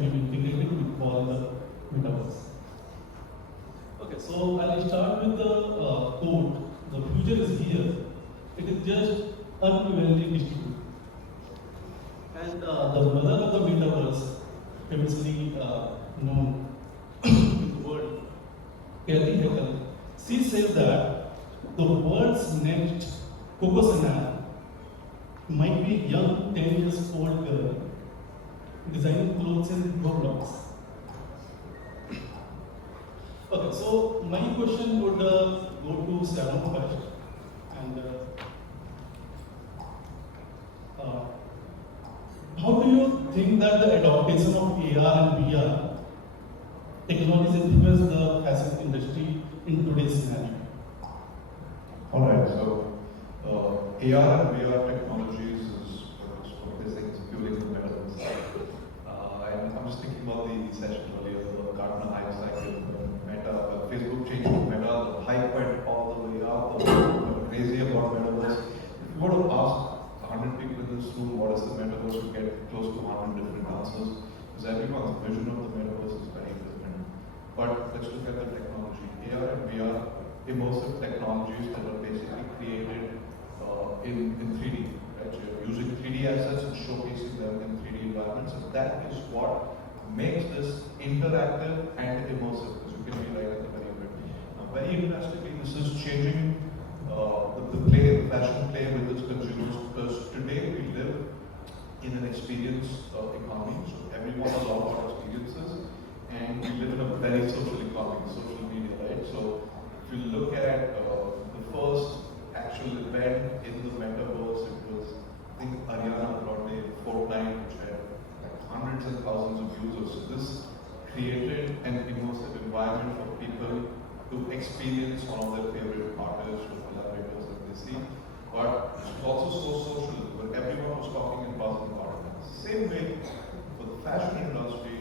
will be integrated with all the metaverse. Okay, so I'll start with the quote. The future is here. It is just unevenly distributed. And the mother of the metaverse, famously known in the world, Gardenia, she says that the world's next Coco Chanel might be a young 10 years old girl designing clothes in Roblox. Okay, so my question would go to Sharon first. And how do you think that the adoption of AR and VR technologies influence the fashion industry in today's scenario? Alright, so AR and VR technologies is what they say is fueling the metaverse. And I'm just thinking about the session earlier, the Gartner hype cycle, Meta, Facebook changing Meta, the hype went all the way up, crazy about metaverse. If you were to ask 100 people in this room what is the metaverse, you get close to 100 different answers, because everyone's vision of the metaverse is very different. But let's look at the technology. AR and VR, immersive technologies that are basically created in 3D. Right? So you're using 3D assets and showcasing them in 3D environments, and that is what makes this interactive and immersive, because you can be right at the very end. Now, very interestingly, this is changing the fashion play with its consumers, because today we live in an experience economy, so everyone is all about experiences, and we live in a very social economy, social media, right? So if you look at the first actual event in the metaverse, it was, I think, Ariana Grande, Fortnite, which had like hundreds and thousands of users. So this created an immersive environment for people to experience one of their favorite artists or collaborators that they see. But it was also so social, where everyone was talking and buzzing about it. Same way for the fashion industry,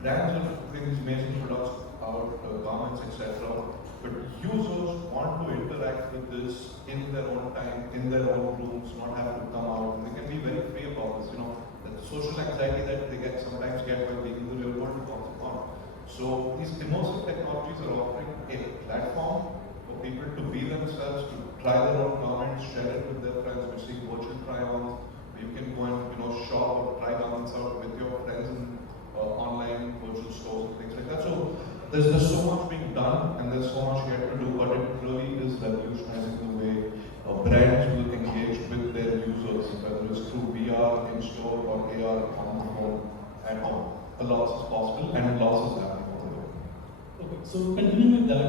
brands are putting these amazing products out, garments, etc. But users want to interact with this in their own time, in their own rooms, not have to come out. And they can be very free about this. You know, the social anxiety that they sometimes get by being in the real world comes upon. So these immersive technologies are offering a platform for people to be themselves, to try their own garments, share it with their friends. We're seeing virtual try-ons. You can go and shop or try garments out with your friends in online virtual stores and things like that. So there's so much being done and there's so much yet to do, but it really is revolutionizing the way brands will engage with their users, whether it's through VR in store or AR on the phone at home. A lot is possible and lots is happening all the way. Okay, so continuing with that,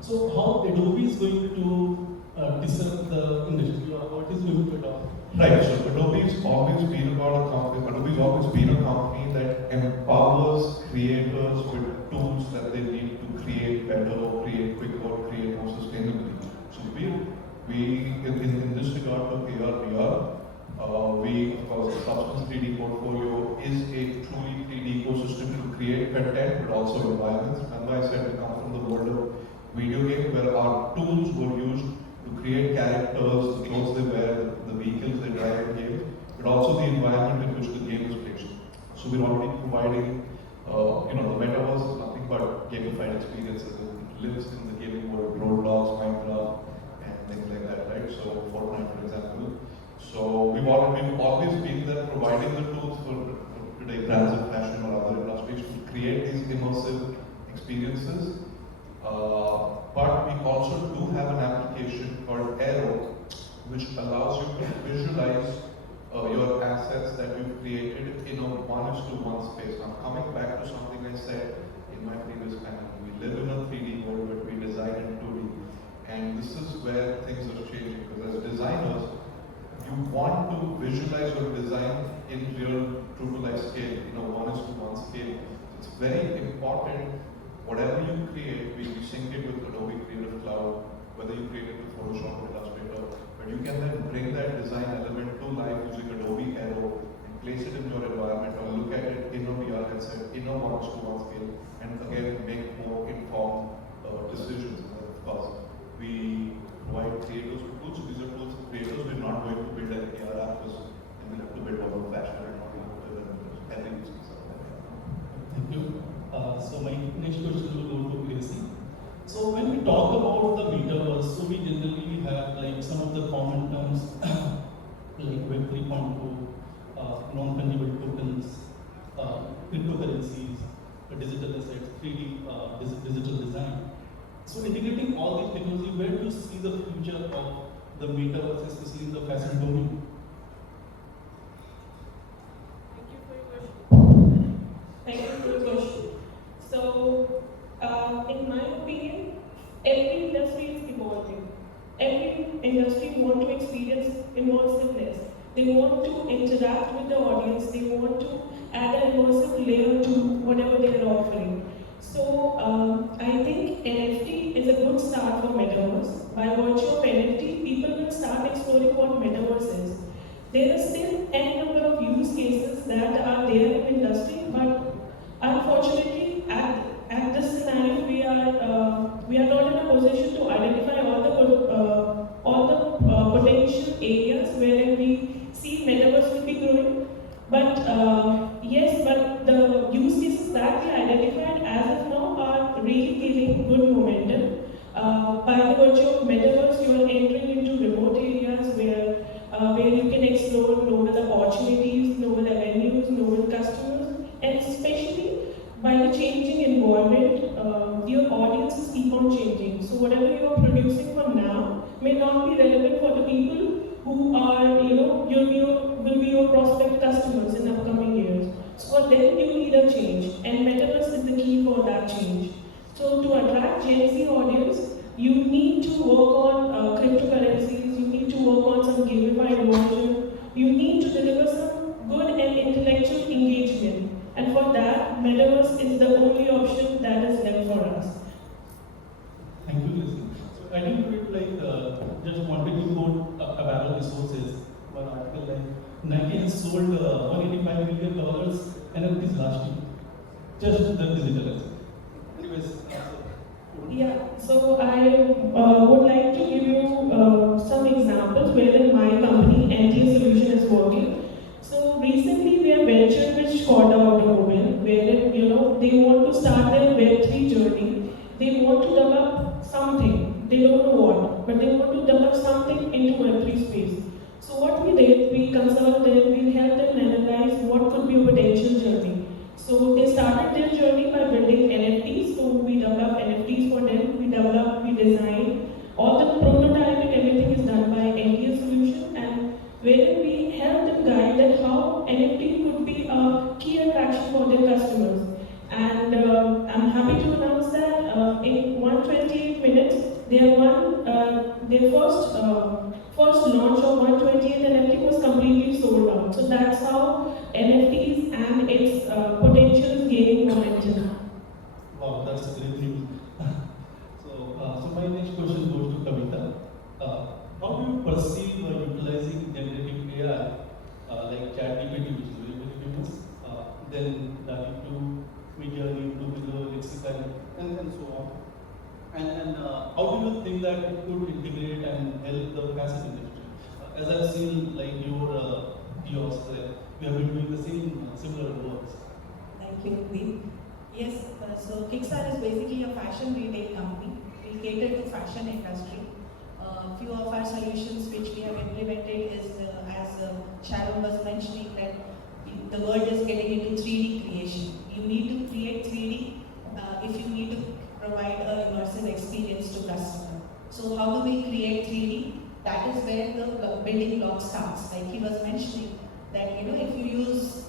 so how Adobe is going to disrupt the industry, or what is going to adopt? Right, so Adobe's always been about a company, Adobe's always been a company that empowers creators with tools that they need to create better or create quicker or create more sustainably. So in this regard of AR, VR, of course, the Substance 3D portfolio is a truly 3D ecosystem to create content, but also environments. Remember I said we come from the world of video game, where our tools were used to create characters, the clothes they wear, the vehicles they drive in games, but also the environment in which the game is placed. So we're already providing, the metaverse is nothing but gamified experiences. It lives in the gaming world, Roblox, Minecraft, and things like that, right? So Fortnite, for example. So we've always been there providing the tools for today brands of fashion or other industries to create these immersive experiences. But we also do have an application called Aero, which allows you to visualize your assets that you've created in a one-to-one space. Now, coming back to something I said in my previous panel, we live in a 3D world, but we design in 2D. And this is where things are changing, because as designers, you want to visualize your design in real true-to-life scale, in a one-to-one scale. It's very important. Whatever you create, we sync it with Adobe Creative Cloud, whether you create it with Photoshop or Illustrator, but you can then bring that design element to life using Adobe Aero and place it in your environment, or look at it in a VR headset, in a one-to-one scale, and again make more informed decisions. And of course, we provide creators with tools. So these are tools for creators. We're not going to build an AR app because we'll have to build all of fashion and automotive and every business. we talk about the metaverse, so we generally have like some of the common terms like Web 3.0, non-fungible tokens, cryptocurrencies, digital assets, 3D digital design. So integrating all these technology, where do you see the future of the metaverse, especially in the fashion domain? Thank you for your question. So, in my opinion, every industry is evolving. Every industry wants to experience immersiveness. They want to interact with the audience. They want to add an immersive layer to whatever they are offering. So, I think NFT is a good start for Metaverse. By virtue of NFT, people will start exploring what Metaverse is. There are still n number of use cases that are there in industry, but unfortunately, at this scenario, we are not in a position to identify all the potential areas wherein we see metaverse will be growing. But but the use cases that we identified as of now are really giving good momentum. By the virtue of metaverse, you are entering into remote areas where you can explore novel opportunities, novel avenues, novel customers, and especially by the changing environment, your audiences keep on changing. So whatever you are producing for now may not be relevant for the people who are, will be your prospect customers in upcoming years. So for them, you need a change, and metaverse is the key for that change. So to attract Gen Z audience, you need to work on cryptocurrencies, you need to work on some gamified version, you need to deliver some good and intellectual engagement. And for that, Metaverse is the only option that is left for us. Thank you, Lizzie. So I didn't read just wanted to quote apparel resources. One article like Nike has sold $185 million NFTs last year. Just the digital asset. Anyways, Yeah, so I would like to give you some examples wherein my company, NTA Solution, is working. So recently we have ventured with Skoda Automobile, wherein they want to start their Web3 journey. They want to develop something. They don't know what, but they want to develop something into Web3 space. So what we did, we consulted, we helped them analyze what could be a potential journey. So they started their journey by building NFTs. So we developed NFTs for them. We designed. All the prototyping, everything is done by NTA Solution, and wherein we help them guide that how NFT could be a key attraction for their customers. And I'm happy to announce that in 128 minutes, they have won their first launch of 128 NFT was completely sold out. So that's how NFTs and its potential is gaining momentum. wow, that's great news. So my next question goes to Kavita. How do you perceive utilizing generative AI like ChatGPT, which is very famous, then into Midjourney, into Lexicon, and so on? And how do you think that it could integrate and help the fashion industry? As I've seen, like your kiosks, you have been doing the same similar works. Thank you, Veer. Yes, so Kickstarter is basically a fashion retail company. We cater to fashion industry. Few of our solutions which we have implemented is, as Sharon was mentioning, that the world is getting into 3D creation. You need to create 3D if you need to provide an immersive experience to customer. So how do we create 3D? That is where the building block starts. Like he was mentioning that if you use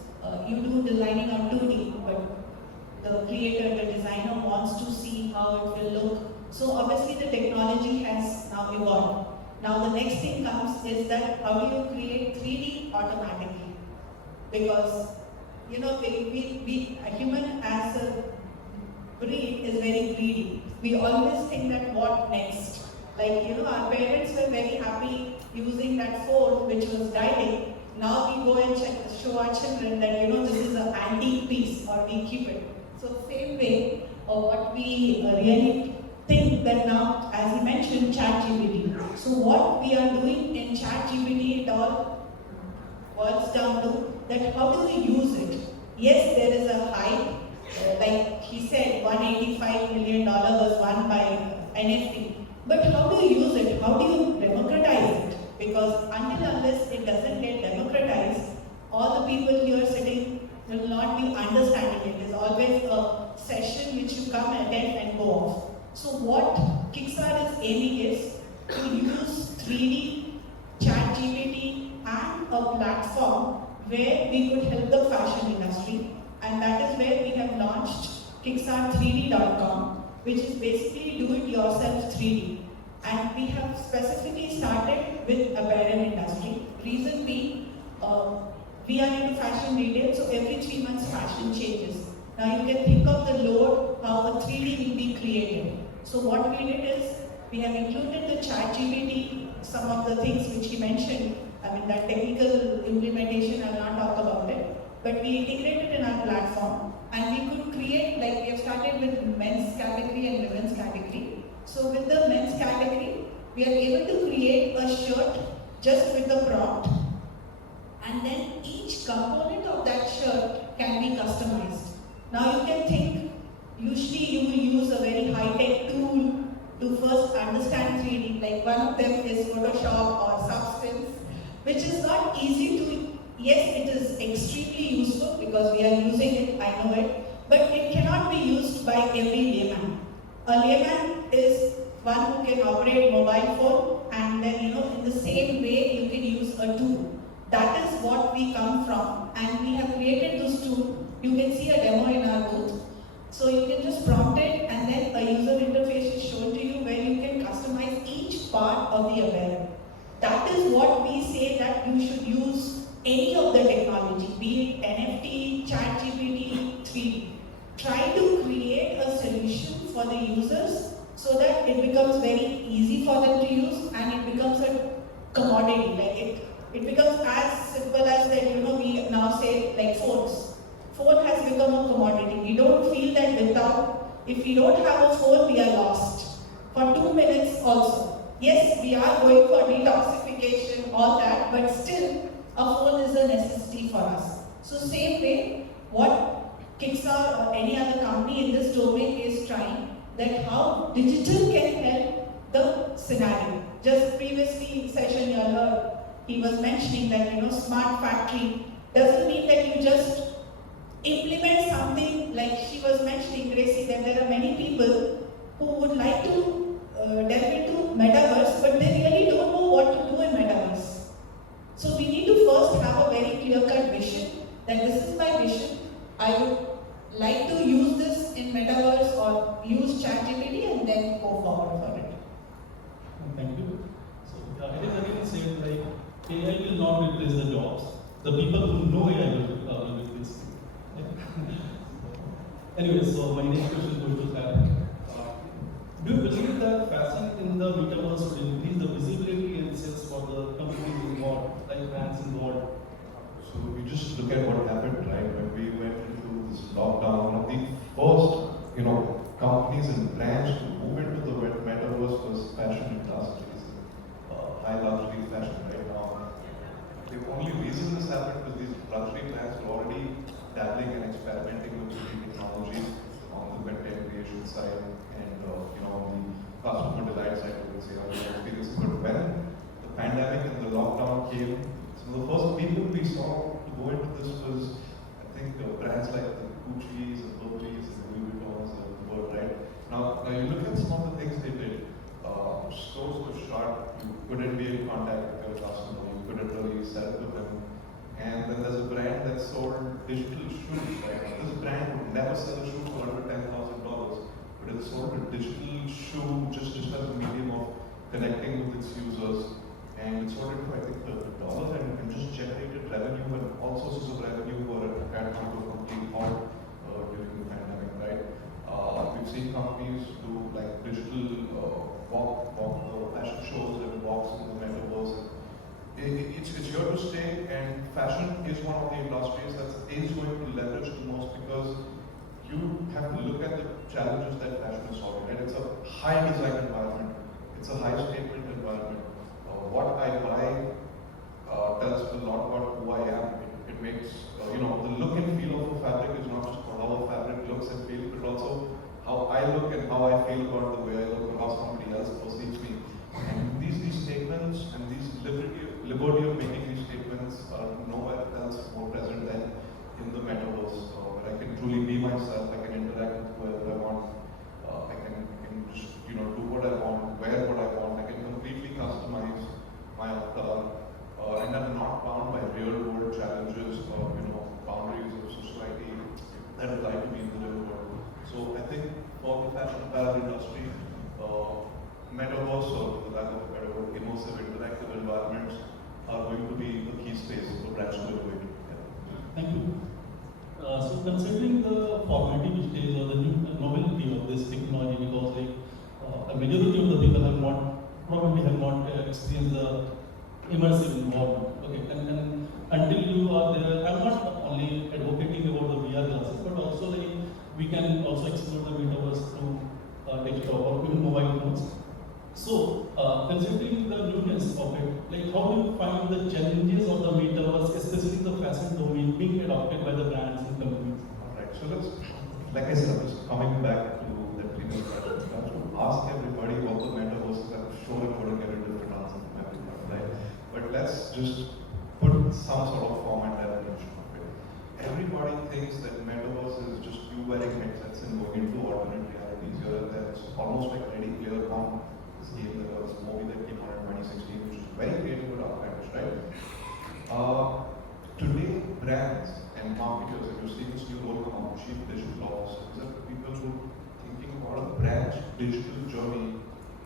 you do designing on 2D, but the creator, the designer wants to see how it will look. So obviously the technology has now evolved. Now the next thing comes is that how do you create 3D automatically? Because a human as a breed is very greedy. We always think that what next? Like our parents were very happy using that phone which was dying. Now we go and show our children that this is an antique piece, or we keep it. So same way, what we really think that now, as he mentioned, ChatGPT. So what we are doing in ChatGPT, it all boils down to that how do we use it? Yes, there is a hype. Like he said, $185 million was won by NFT. But how do you use it? How do you democratize it? Because until unless it doesn't get democratized, all the people here sitting will not be understanding it. There's always a session which you come attend and go off. So what Kickstarter is aiming is to use 3D, ChatGPT and a platform where we could help the fashion industry, and that is where we have launched Kickstart3D.com, which is basically do-it-yourself 3D. And we have specifically started with apparel industry. Reason being, we are into fashion retail, so every 3 months fashion changes. Now you can think of the load, how a 3D will be created. So what we did is, we have included the ChatGPT, some of the things which he mentioned. I mean, that technical implementation, I will not talk about it. But we integrated in our platform, and we could create, like we have started with men's category and women's category. So with the men's category, we are able to create a shirt just with the prompt, and then each component of that shirt can be customized. Now you can think, usually you will use a very high-tech tool to first understand 3D, like one of them is Photoshop or Substance, which is not easy to, yes, it is extremely useful because we are using it, I know it, but it cannot be used by every layman. A layman is one who can operate mobile phone, and then in the same way you can use a tool. That is what we come from, and we have created this tool. You can see a demo in our booth. So you can just prompt it, and then a user interface is shown to you where you can customize each part of the apparel. That is what we say, that you should use any of the technology, be it NFT, ChatGPT, 3D. Try to create a solution for the users so that it becomes very easy for them to use, and it becomes a commodity. Like it becomes as simple as that, we now say like phones. Phone has become a commodity. We don't feel that if we don't have a phone, we are lost. For 2 minutes also. Yes, we are going for detoxification, all that, but still, a phone is a necessity for us. So same way, what Kickstarter or any other company in this domain is trying, that how digital can help the scenario. Just previously session you heard, he was mentioning that smart factory doesn't mean that you just implement something, like she was mentioning, Gracie, that there are many people who would like to delve into Metaverse, but they really don't know what to do in Metaverse. So we need to first have a very clear-cut vision, that this is my vision, I would like to use this in Metaverse or use ChatGPT, and then go forward for it. Thank you. So it is again said, like, AI will not replace the jobs. The people who know AI will replace it. Anyway, so my next question goes to Pat. Do you believe that fashion in the metaverse will increase the visibility and sales for the companies involved, like brands involved? So we just look at what happened, right? When we went into this lockdown, one of the first, companies and brands to move into the metaverse was fashion industries, high luxury fashion right now. The only reason this happened was these luxury brands were already dabbling and experimenting with new technologies on the content creation side and on the customer delight side, I would say, on the experience. But when the pandemic and the lockdown came, some of the first people we saw to go into this was, I think, brands like the Gucci's and Burberry's and Louis Vuitton's and the world, right? Now you look at some of the things they did. Stores were shut, you couldn't be in contact with your customer, you couldn't really sell to them. And then there's a brand that sold digital shoes, right? This brand would never sell a shoe for under $10,000, but it sold a digital shoe just as a medium of connecting with its users. And it sold it for, I think, $30, and just generated revenue and all sources of revenue were at kind of complete halt during the pandemic, right? We've seen companies do like digital walk fashion shows and walks in the metaverse. It's here to stay, and fashion is one of the industries that is going to leverage the most, because you have to look at the challenges that fashion is solving, right? It's a high design environment, it's a high statement environment. What I buy tells a lot about who I am. It makes, the look and feel of a fabric is not just how a fabric looks and feels, but also how I look and how I feel about the way I look, or how that would like to be in the real world. So I think for the fashion apparel industry, metaverse, or for the lack of a better word, immersive interactive environments are going to be a key space for brands to innovate. Thank you. So considering the formative stage or the new novelty of this technology, because like a majority of the people probably have not experienced the immersive environment. Okay, and until you are there, I'm not only advocating about the VR glasses, but also like we can also explore the metaverse through desktop or even mobile phones. So, considering the newness of it, like how do you find the challenges of the metaverse, especially the fashion domain, being adopted by the brands and companies? Alright, so let's, like I said, just coming back to the previous question, I have to ask everybody what the metaverse is. I'm sure I'm going to get a different answer from everybody, right? But let's just put some sort of form and definition of it. Everybody thinks that metaverse is just you wearing headsets and going into alternate realities here and there. It's almost like Ready Player One. Game, there was a movie that came out in 2016, which is very creative but outlandish, right? Today, brands and marketers, and you're seeing this new role called chief digital officers, are people who are thinking about a brand's digital journey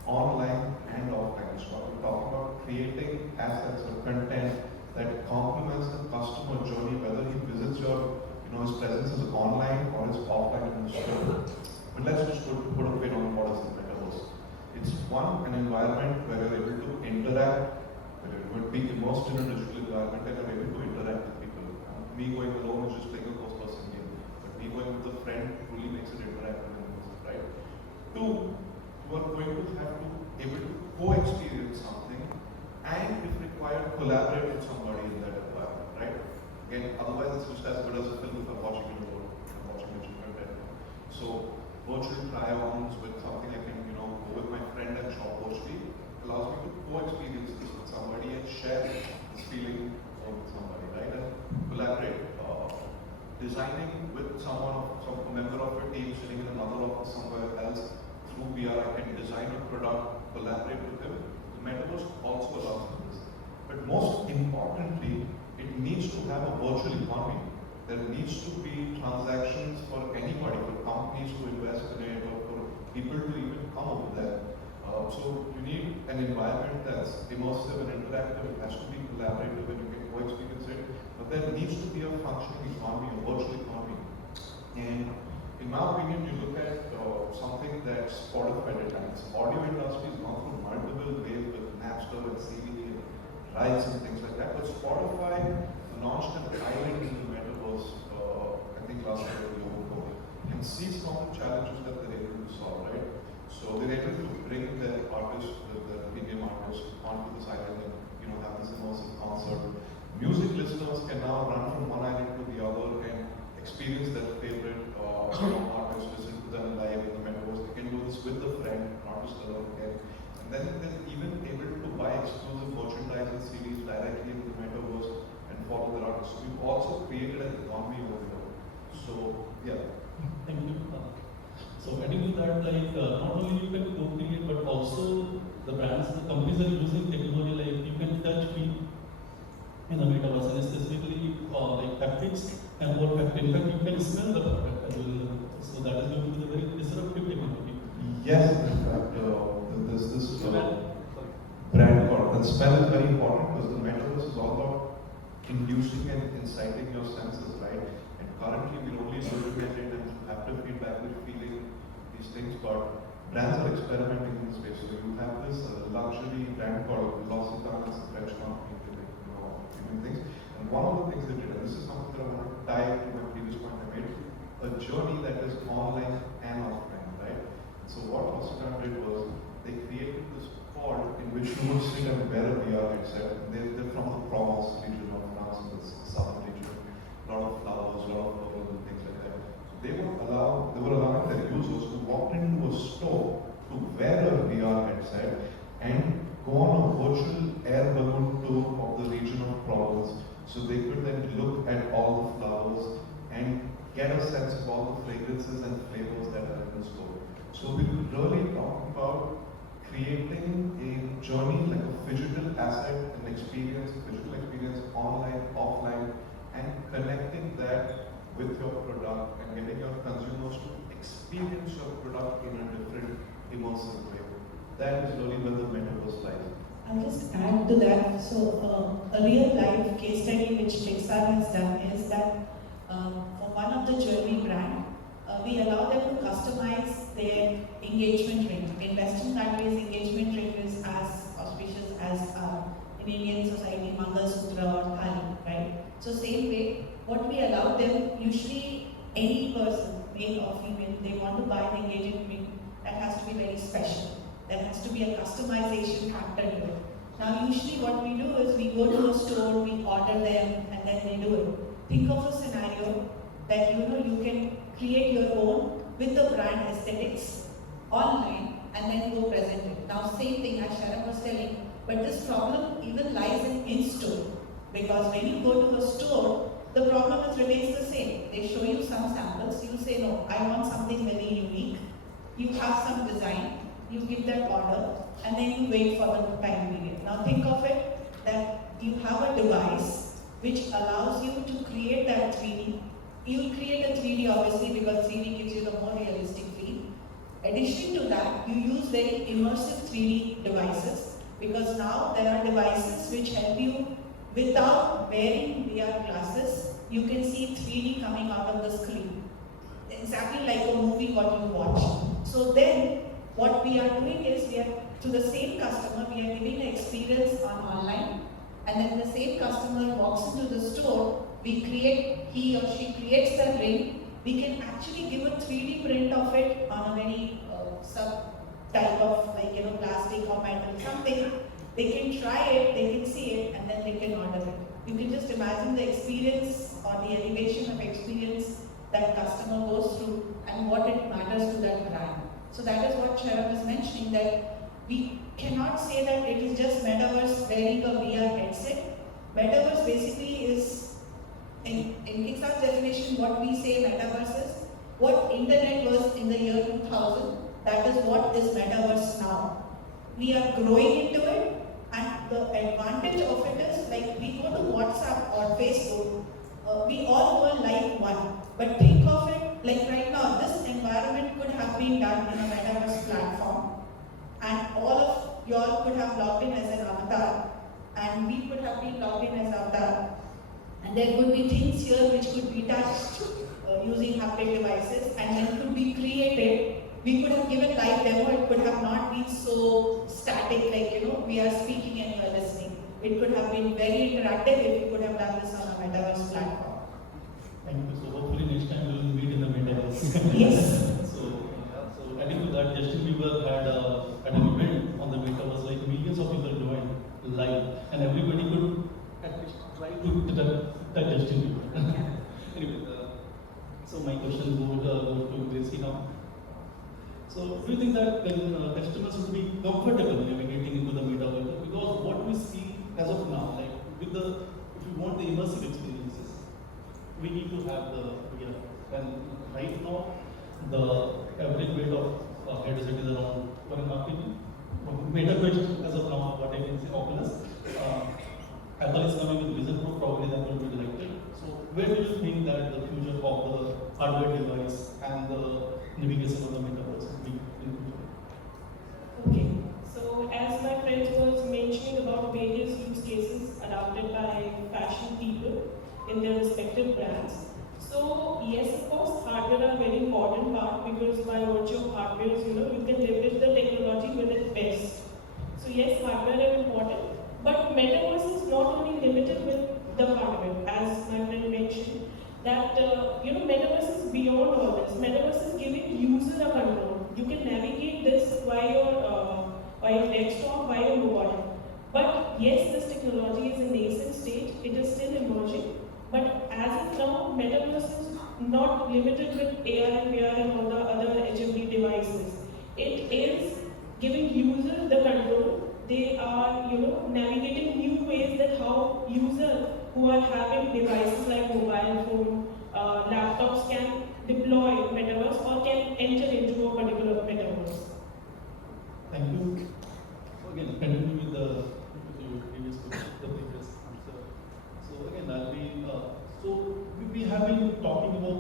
online and offline. So we're talking about creating assets or content that complements the customer journey, whether he visits your, his presence is online or it's offline in the store. But let's just put a pin on what is the metaverse. It's an environment where you're able to interact, where you're going to be immersed in a digital environment and you're able to interact with people. Me going alone is just playing a first-person game, but me going with a friend really makes it interactive and immersive, right? Two, you are going to have to be able to co-experience something and, if required, collaborate with somebody in that environment, right? Again, otherwise it's just as good as a film if I'm watching it alone, I'm watching it content. So virtual try-ons with something I can, go with my friend and shop virtually allows me to co-experience this with somebody and share this feeling with somebody, right? And collaborate. Designing with a member of your team sitting in another office somewhere else through VR, I can design a product, collaborate with them. The metaverse also allows for this. But most importantly, it needs to have a virtual economy. There needs to be transactions for anybody, for companies to invest in it, or for people to even come over there. So you need an environment that's immersive and interactive. It has to be collaborative and you can co-experience it. But there needs to be a functioning economy, a virtual economy. And in my opinion, you look at something that's Spotify at times. Audio industry has gone through multiple waves with Napster and CD and rights and things like that. But Spotify launched an island in the metaverse, I think last year or the year before, and see some of the challenges that they're able to solve, right? So they're able to bring their artists, their premium artists, onto this island and have this immersive concert. Music listeners can now run from one island to the other and experience their favorite artists, listen to them live in the metaverse. They can do this with a friend, not just alone again. And then they're even able to buy exclusive merchandise and CDs directly in the metaverse and follow their artists. So we've also created an economy over here. So yeah. Thank you. So adding to that, like not only you can co-create, but also the brands, the companies are using technology like you can touch feel in the metaverse, and specifically like haptics and olfactory. In fact, you can smell the product as well in the metaverse. So that is going to be the very disruptive technology. Yes, in fact, there's this brand called, and smell is very important because the metaverse is all about inducing and inciting your senses, right? And currently we're only looking at it and haptic feedback, we're feeling these things, but brands are experimenting in this space. So you have this luxury brand called L'Occitane, it's a French company, doing things. And one of the things they did, and this is something that I want to tie to my previous point I made, a journey that is online and offline, right? So what L'Occitane did was they created this pod in which you would sit and wear a VR headset. They're from the Provence region of France, in the southern region. A lot of flowers, a lot of flowers and things like that. So they were allowing their users to walk into a store to wear a VR headset and go on a virtual air balloon tour of the region of Provence. So they could then look at all the flowers and get a sense of all the fragrances and flavors that are in the store. So we were really talking about creating a journey like a physical asset, an experience, a visual experience online, offline, and connecting that with your product and getting your consumers to experience your product in a different immersive way. That is really where the metaverse lies. I'll just add to that. So, a real life case study which Pixar has done is that for one of the jewelry brand, we allow them to customize their engagement ring. In Western countries, engagement ring is as auspicious as in Indian society, Mangal Sutra or Thali, right? So same way, what we allow them, usually any person, male or female, they want to buy an engagement ring that has to be very special. There has to be a customization factor to it. Now usually what we do is we go to a store, we order them and then they do it. Think of a scenario that you can create your own with the brand aesthetics online and then go present it. Now same thing as Sharon was telling, but this problem even lies in store. Because when you go to a store, the problem remains the same. They show you some samples, you say no, I want something very unique. You have some design, you give that order, and then you wait for the time period. Now think of it that you have a device which allows you to create that 3D. You create a 3D obviously because 3D gives you the more realistic feel. Addition to that, you use very immersive 3D devices because now there are devices which help you without wearing VR glasses. You can see 3D coming out of the screen. Exactly like a movie what you watch. So then what we are doing is we are to the same customer, we are giving an experience on online, and then the same customer walks into the store, he or she creates the ring, we can actually give a 3D print of it on a very sub type of plastic or metal, something. They can try it, they can see it, and then they can order it. You can just imagine the experience or the elevation of experience that customer goes through and what it matters to that brand. So that is what Sharon was mentioning, that we cannot say that it is just metaverse wearing a VR headset. Metaverse basically is, in Kickstarter's definition, what we say metaverse is, what internet was in the year 2000, that is what is metaverse now. We are growing into it, and the advantage of it is, like we go to WhatsApp or Facebook, we all go live one. But think of it, like right now, this environment could have been done in a metaverse platform, and all of y'all could have logged in as an avatar, and we could have been logged in as avatar. And there could be things here which could be touched using haptic devices, and then could be created. We could have given live demo, it could have not been so static, like we are speaking and you are listening. It could have been very interactive if you could have done this on a metaverse platform. Thank you. So hopefully next time we will meet in the metaverse. Yes. So adding to that, Justin Bieber had an event on the metaverse, like millions of people joined live, and everybody could at least try to touch Justin Bieber. Anyway, so my question goes to Gracie now. So do you think that customers would be comfortable navigating into the metaverse? Because what we see as of now, like if you want the immersive experiences, we need to have the VR. And right now, the average weight of headset is around 1.5 kg. Metaverse as of now, what I can say, Oculus. Apple is coming with Vision Pro, probably that will be directed. So where do you think that the future of the hardware device and the navigation of the metaverse will be in the future? Okay, so as my friend was mentioning about various use cases adopted by fashion people in their respective brands. So yes, of course, hardware are a very important part because by virtue of hardware, you can leverage the technology with its best. So yes, hardware is important, but metaverse is not only limited with the hardware, as my friend mentioned, that metaverse is beyond all this. Metaverse is giving user a control. You can navigate this via your desktop, via your mobile. But yes, this technology is in nascent stage. It is still emerging. But as of now, metaverse is not limited with AR and VR and all the other HMD devices. It is giving users the control. They are, navigating new ways that how users who are having devices like mobile phone, laptops can deploy metaverse or can enter into a particular metaverse. Thank you. So again, continue with the previous answer. So again, we have been talking about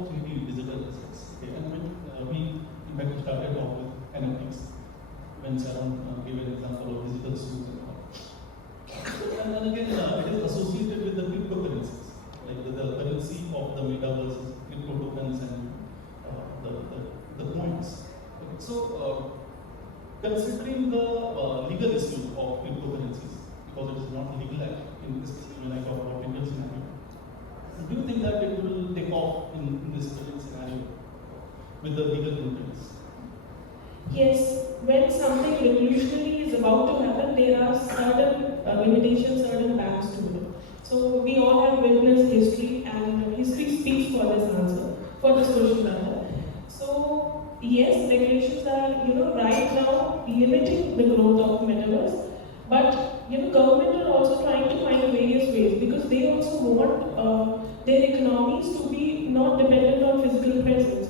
considering the legal issue of cryptocurrencies, because it is not legal in this, when I talk about Indian scenario, do you think that it will take off in this present scenario with the legal contents? Yes, when something revolutionary is about to happen, there are certain limitations, certain bans to it. So we all have witnessed history, and history speaks for this answer, for this question rather. So yes, regulations are right now limiting the growth of metaverse, but government are also trying to find various ways because they also want their economies to be not dependent on physical presence.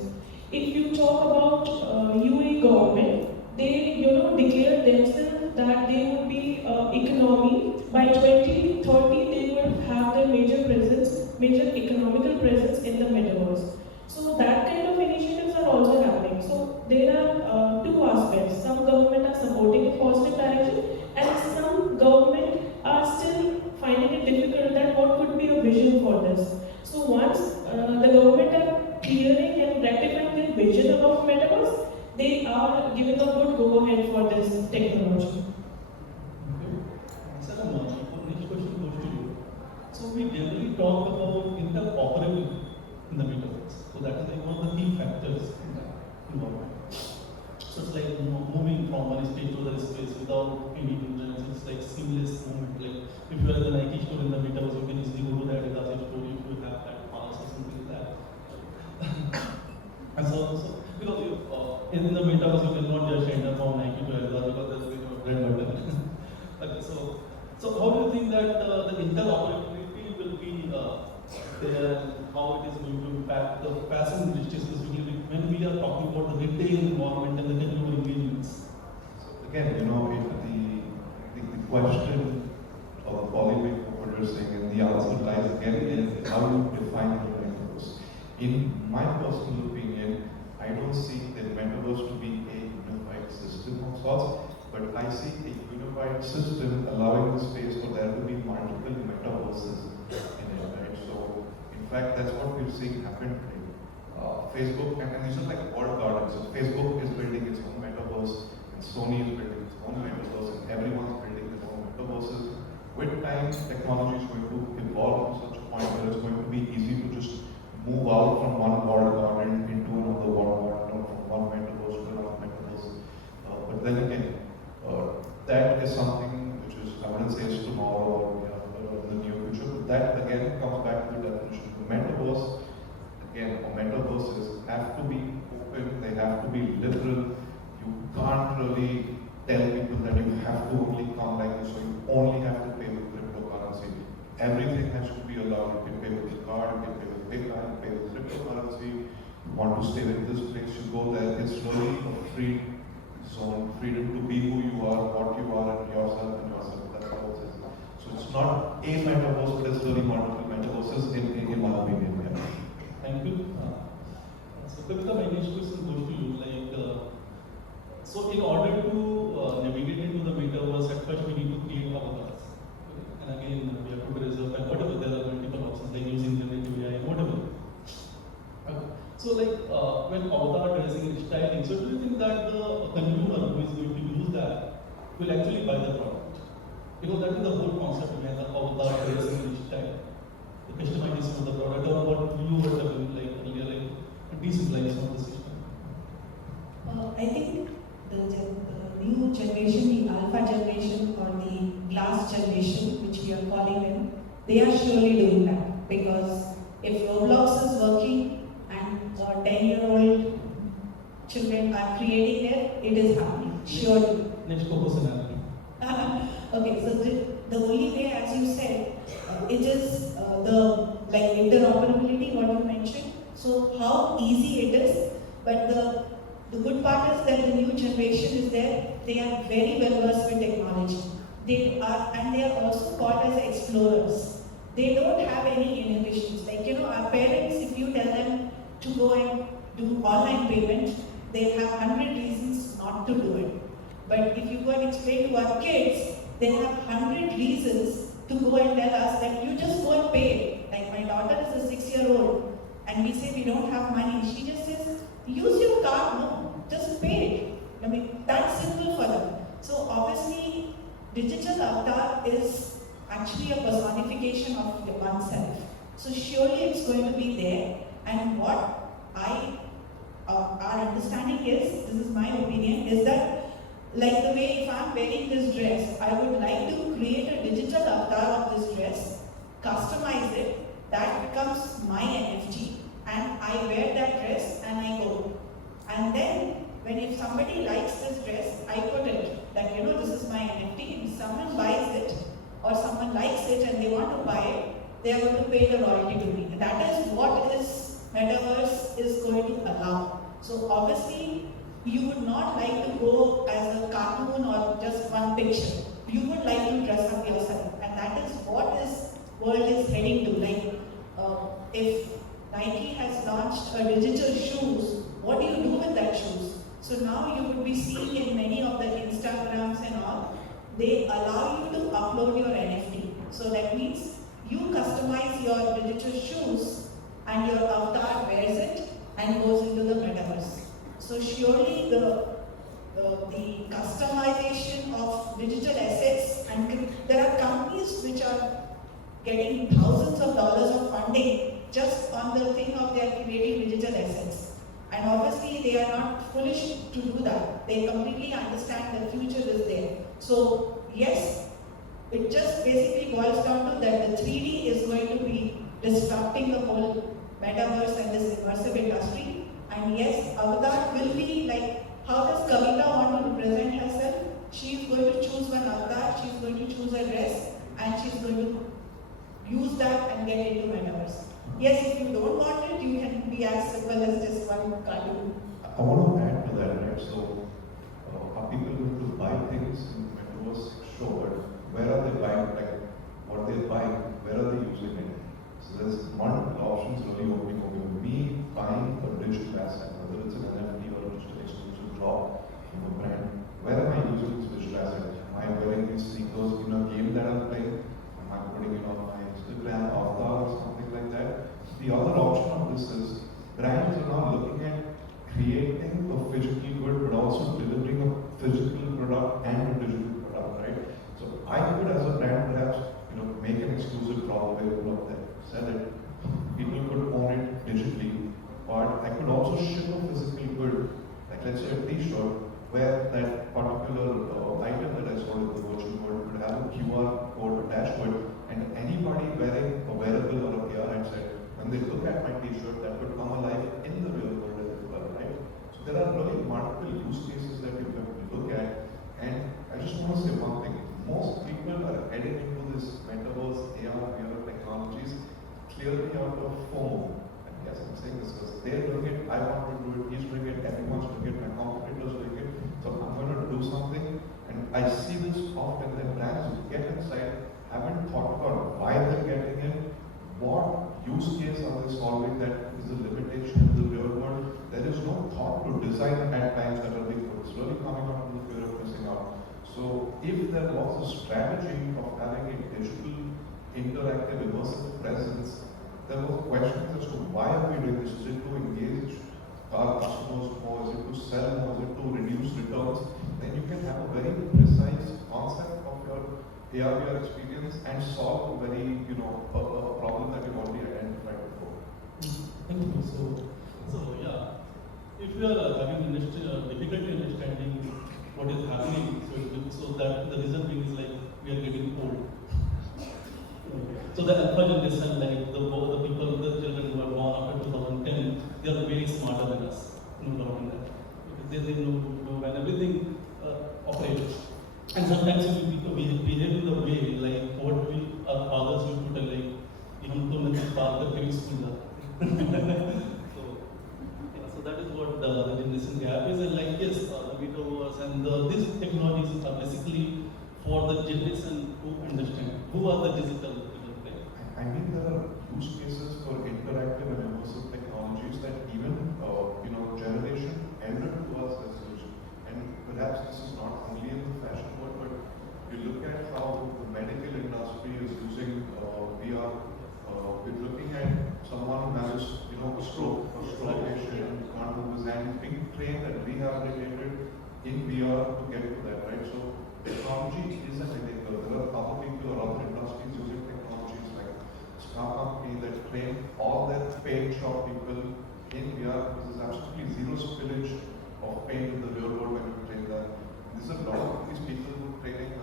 If you talk about UAE government, they declared themselves that they would be economy by 2030. They would have their major presence, major economical presence in the metaverse. So that kind of initiatives are also happening. So there are two aspects. Some government are supporting a positive direction, and some government are still finding it difficult that what could be a vision for this. So once the government are clearing and rectifying their vision about metaverse, they are giving a good go-ahead for this technology. Okay. Sir, next question goes to you. So we generally talk about interoperability in the metaverse. So that is like one of the key factors in that environment. So it's like moving from one stage to the other space without any hindrance. It's like seamless movement. Like if you are in the Nike store in the metaverse, you can easily go to the Adidas store if you have that pass or something like that. And so because in the metaverse you cannot just enter from Nike to Adidas because there's a bread button. Okay, so how do you think that the interoperability will be there, and how it is going to impact the fashion industry specifically when we are talking about the retail environment and the consumer engagements? So again, the question or the polemic of what you're saying, and the answer lies again in how you define the metaverse. In my personal opinion, I don't see the metaverse to be a unified system of sorts, but I see a unified system allowing the space for there to be multiple metaverses in it, right? So, in fact, that's what we're seeing happen today. Facebook, and these are like walled gardens. So Facebook is building its own metaverse, and Sony is building its own metaverse, and everyone's building their own metaverses. With time, technology is going to evolve to such a point where it's going to be easy to just move out from one walled garden into another walled garden, from one metaverse to another metaverse. But then again, that is something which is, I wouldn't say it's tomorrow or in the near future, but that again comes back to the definition. The metaverse, again, or metaverses have to be open, they have to be liberal. You can't really tell people that you have to only come like this, or you only have to pay with cryptocurrency. Everything has to be allowed. You can pay with a card, you can pay with PayPal, you can pay with cryptocurrency. You want to stay with this place, you go there. It's really a free zone, freedom to be who you are, what you are, and yourself. That's how it is. So it's not a metaverse, but it's really multiple metaverses in my opinion. Yeah. Thank you. So Kavita, my next question goes to you. Like, so in order to navigate into the metaverse, at first we need to create avatars. And again, we have to reserve and whatever. There are multiple options like using generative AI, whatever. So like when avatar dressing and styling, so do you think that the consumer who is going to use that will actually buy the product? Because that is the whole concept behind the avatar dressing and style. The customization of the product, or what you were talking like earlier, like a decentralization of the system. I think the new generation, the alpha generation or the glass generation, which we are calling them, they are surely doing that. Because if Roblox is working and 10-year-old children are creating it, it is happening, surely. Next focus scenario. Okay, so the only way, as you said, it is the like interoperability, what you mentioned. So how easy it is, but the good part is that the new generation is there. They are very well versed with technology. They are also called as explorers. They don't have any inhibitions. Like our parents, if you tell them to go and do online payment, they have 100 reasons not to do it. But if you go and explain to our kids, they have 100 reasons to go and tell us that you just go and pay. Like my daughter is a 6-year-old, and we say we don't have money. She just says, use your card, no, just pay it. I mean, that's simple for digital avatar is actually a personification of oneself. So surely it's going to be there. And what our understanding is, this is my opinion, is that like the way if I'm wearing this dress, I would like to create a digital avatar of this dress, customize it, that becomes my NFT, and I wear that dress and I go. And then when if somebody likes this dress, I put it that this is my NFT. If someone buys it or someone likes it and they want to buy it, they are going to pay the royalty to me. And that is what is Metaverse is going to allow. So obviously, you would not like to go as a cartoon or just one picture. You would like to dress up yourself, and that is what this world is heading to. Like, if Nike has launched a digital shoes, what do you do with that shoes? So now you would be seeing in many of the Instagrams and all, they allow you to upload your NFT. So that means you customize your digital shoes and your avatar wears it and goes into the metaverse. So surely the customization of digital assets, and there are companies which are getting thousands of dollars of funding just on the thing of they are creating digital assets. And obviously they are not foolish to do that. They completely understand the future is there. So yes, it just basically boils down to that the 3D is going to be disrupting the whole metaverse and this immersive industry. And yes, avatar will be like, how does Kavita want to represent herself? She is going to choose one avatar, she is going to choose a dress, and she is going to use that and get into metaverse. Yes, if you don't want it, you can be as simple as just one cartoon. I want to add to that, right? So, are people going to buy things in metaverse? Sure, but where are they buying? Like, what they're buying, where are they using it? So there's one options really opening over. Me buying a digital asset, whether it's an NFT or a digital exclusive drop from a brand, where am I using this digital asset? Am I wearing these sneakers in a game that I'm playing? Am I putting it on my Instagram avatar or something like that? The other option of this is brands are now looking at creating a physical good, but also delivering a physical product and a digital product, right? So I could, as a brand, perhaps make an exclusive drop available of that, sell it. People could own it digitally, but I could also ship a physical good, like let's say a T-shirt, where that particular item that I sold in the virtual world would have a QR code attached to it, and anybody wearing a wearable or a AR headset, when they look at my T-shirt, that would come alive in the real world as well, right? So there are really multiple use cases that you have to look at, and I just want to say one thing: most people are heading into this metaverse, AR, VR technologies clearly out of FOMO. And yes, I'm saying this because they're doing it, I want to do it, he's doing it, everyone's doing it, my competitor's doing it, so I'm going to do something. And I see this often that brands who get inside haven't thought about why they're getting it, what use case are they solving that is a limitation in the real world. There is no thought to design at times that are being put. It's really coming out of the fear of missing out. So if there was a strategy of having a digital, interactive, immersive presence, there were questions as to why are we doing this? Is it to engage our customers more? Is it to sell more? Is it to reduce returns? Then you can have a very precise concept of your AR/VR experience and solve a very, a problem that you've already identified before. Thank you. So yeah, if you are having difficulty understanding what is happening, so that the reason being is like we are getting old. So the alpha generation, like the people, the children who are born after 2010, they are very smarter than us. No doubt in that. Because they know when everything operates. And sometimes we behave in the way like what our fathers used to tell, like even though the father very school. So that is what the generation gap is, and like yes, the metaverse and these technologies are basically for the generation who understand who are the digital people. I mean, there are use cases for interactive and immersive technologies that even generation elder to us has used. And perhaps this is not only in the fashion world, but you look at how the medical industry is using VR. We're looking at someone who has a stroke patient, can't move his hand, being trained and rehabilitated in VR to get to that, right? So technology is an enabler. There are other people or other industries using technologies like Scrum company that train all their paint shop people in VR. This is absolutely zero spillage of paint in the real world when you train them. There's a lot of these people who are training,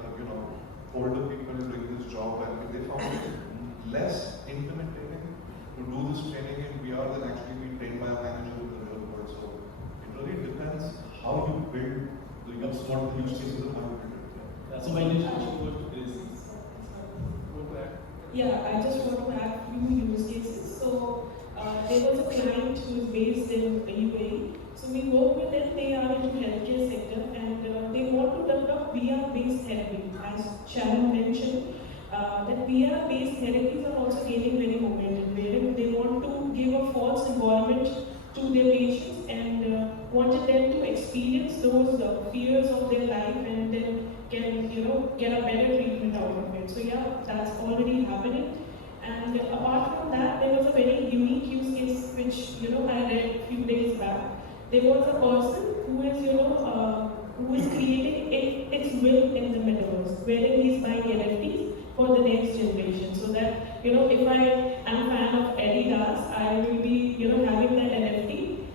older people doing this job, and they found it less intimidating to do this training in VR than actually be trained by a manager in the real world. So it really depends how you build what the use cases and how you build it. So my next question goes to this. What to add? Yeah, I just want to add few use cases. So there was a client who is based in UAE. So we work with them. They are into healthcare sector, and they want to develop VR-based therapy. As Sharon mentioned, that VR-based therapies are also gaining very momentum, wherein they want to give a false environment to their patients and wanted them to experience those fears of their life and then can get a better treatment out of it. So yeah, that's already happening. And apart from that, there was a very unique use case which I read a few days back. There was a person who is creating its will in the metaverse, wherein he's buying NFTs for the next generation. So that if I am a fan of Adidas, I will be having that NFT,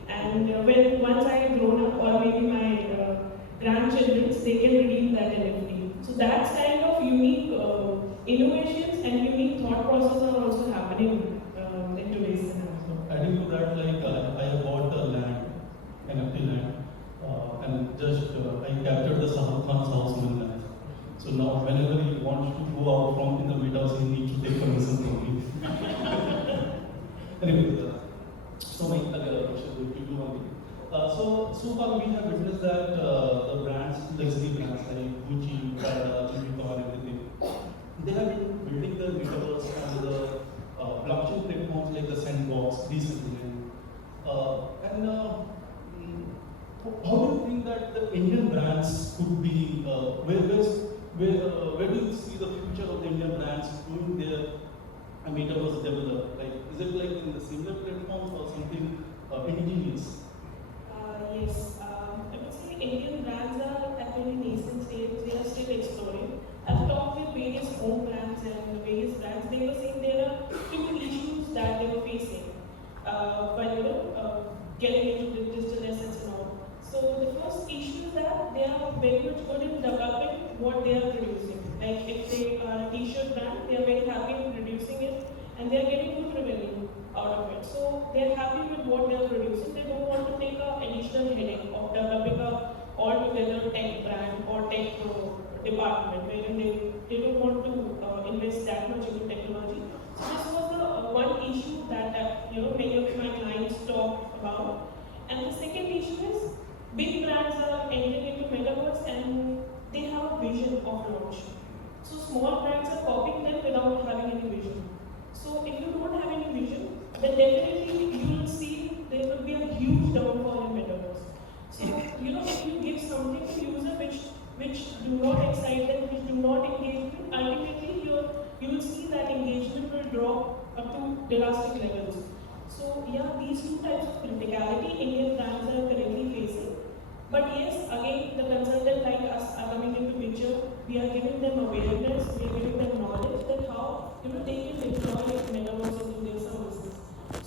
and when once I have grown up, or maybe my grandchildren, they can redeem that NFT. So that's kind of unique innovations and unique thought process are also happening in today's scenario. So adding to that, I have bought a land, NFT land, and just I captured the Shah Khan's house in that. So now whenever he wants to go out from in the metaverse, he needs to take permission from me. Anyway, so my question will be only. So far we have witnessed that the brands, luxury brands like Gucci, Prada, Louis Vuitton, everything, they have been building their metaverse on the blockchain platforms like the Sandbox recently. How do you think that the Indian brands could be, where do you see the future of the Indian brands doing their metaverse develop? Like, is it like in the similar platforms or something indigenous? Yes, I would say Indian brands are at very nascent stage. They are still exploring. I've talked with various home brands and various brands. They were saying there are two issues that they were facing while getting into the digital assets and all. So the first issue is that they are very much good in developing what they are producing. Like if they are a t-shirt brand, they are very happy in producing it and they are getting good revenue out of it. So they are happy with what they are producing. They don't want to take an additional headache of developing a altogether tech brand or tech department wherein they don't want to invest that much into technology. So this was the one issue that many of my clients talked about. And the second issue is big brands are entering into metaverse and they have a vision of launch. So small brands are copying them without having any vision. So if you don't have any vision, then definitely you will see there will be a huge downfall in metaverse. So if you give something to user which do not excite them, which do not engage them, ultimately you will see that engagement will drop up to drastic levels. So yeah, these two types of criticality Indian brands are currently facing. But yes, again, the consultant like us are coming into picture. We are giving them awareness, we are giving them knowledge that how they can deploy metaverse into their services.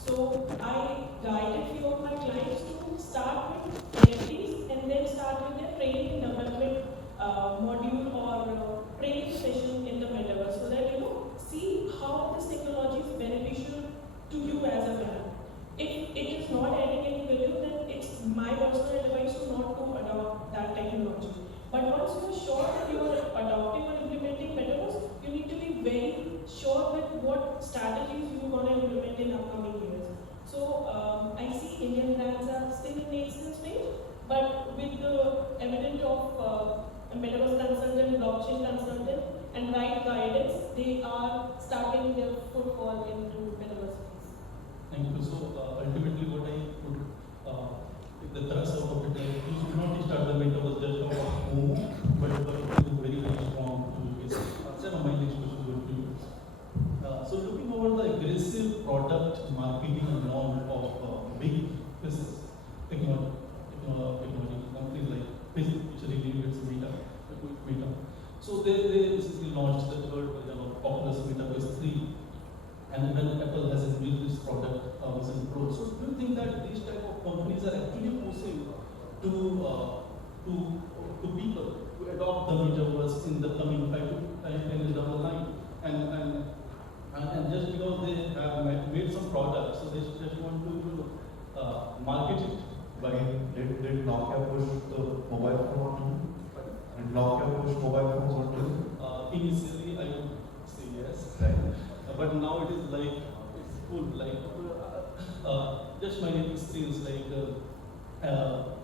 So I guided few of my clients to start with NFTs and then start with their training and development module or training session in the metaverse, so that see how this technology is beneficial to you as a brand. If it is not adding any value, then it's my personal advice to not to adopt that technology. But once you are sure that you are adopting or implementing metaverse, you need to be very sure with what strategies you are going to implement in upcoming years. So I see Indian brands are still in nascent stage, but with the evidence of a metaverse consultant, blockchain consultant, and right guidance, they are starting their footfall into metaverse space. Thank you. So ultimately what I would, the thrust out of it, you should not start the metaverse just out of home, but it is very, very strong use case. Sir, my next question would be, so looking over the aggressive product marketing norm of big business, technology companies like Facebook, which really needs Meta, So they basically launched the third version of Oculus Metaverse 3, and when Apple has revealed this product, Vision Pro. So do you think that these type of companies are actually pushing to people to adopt the metaverse in the coming 5 to 10 years down the line, and just because they have made some products, so they just want to market it. But did Nokia push the mobile phone onto you? Did Nokia push mobile phones onto you? Initially, I would say yes, but now it is like it's cool. Like just my experience, like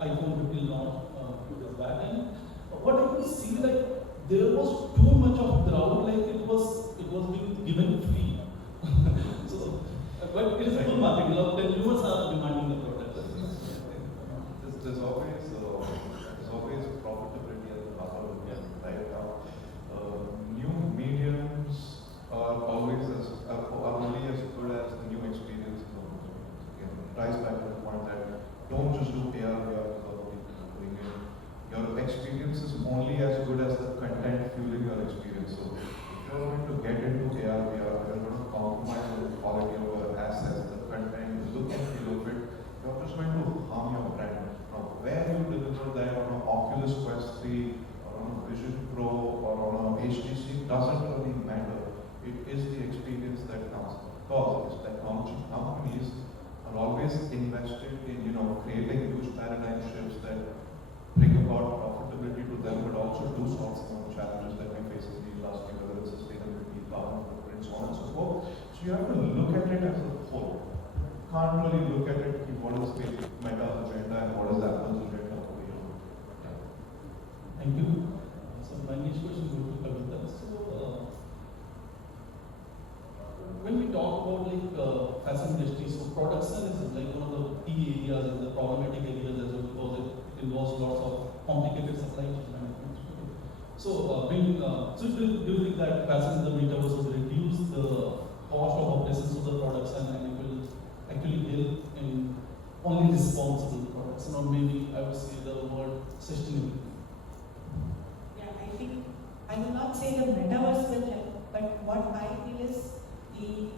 iPhone 15 launched 2 days back, and what I could see, like there was too much of crowd, like it was being given free. So, but it is full marketing. A lot of consumers are demanding the product. There's always profitability at the heart of it, right? New mediums are only as good as the new experience. Again, ties back to the point that don't just do AR, VR without doing it. Your experience is only as good as the content fueling your experience. So if you're going to get into AR, VR, you're going to compromise on the quality of your assets, the content, the look and feel of it. You're just going to harm your brand. Now, where you deliver that on an Oculus Quest 3, or on a Vision Pro, or on a HTC doesn't really matter. It is the experience that counts. Because these technology companies are always invested in, creating huge paradigm shifts that bring about profitability to them, but also do solve some of the challenges that we face in the industry, whether it's sustainability, carbon footprint, so on and so forth. So you have to look at it as a whole. You can't really look at it in what is the Meta's agenda and what is Apple's agenda over here. Thank you. So my next question goes to Kavita. So when we talk about like fashion industry, so production is like one of the key areas and the problematic areas as well, because it involves lots of complicated supply chain management. So do you think that fashion in the metaverse will reduce the cost of operations of the production, and it will actually help in only responsible production, or maybe I would say the word sustainability? Yeah, I think I will not say the metaverse will help, but what I feel is